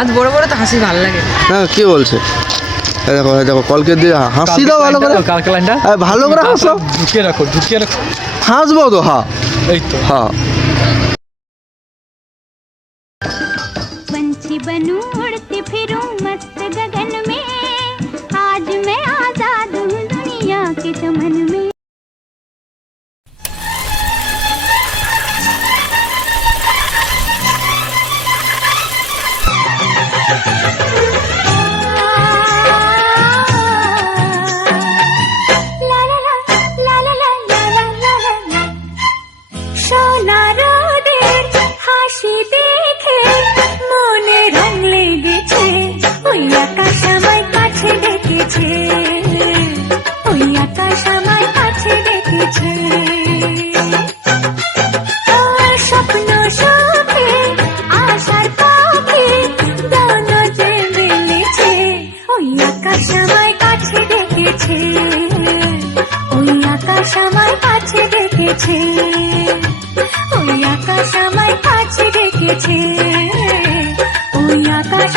আজ বড় বড় তো হাসি ভালো লাগে। হ্যাঁ কি বলছে? দেখো দেখো কলকে দিয়ে হাসি দাও ভালো করে, কালকে লাইনটা ভালো করে হাসো, ঢুকিয়ে রাখো ঢুকিয়ে রাখো। হাসবো তো, হ্যাঁ এই তো হ্যাঁ। पंछी बनूं उड़ती फिरूं मस्त गगन में, आज मैं आजाद हूँ दुनिया के चमन में। ला ला ला ला ला ला ला ला ला ला, सोना रोदेर হাসি দেখে মনে রং লেগেছে, ওই আকাশ আমায় কাছে ডেকেছে, ওই আকাশ আমায় কাছে ডেকেছে। স্বপ্ন সুখে আশার পাখি দোনো যে মিলেছে, ওই আকাশ আমায় কাছে ডেকেছে, ওই আকাশ আমায় কাছে ডেকেছে, ওই আকাশ আমায় কাছে ডেকেছে, ওই আকাশ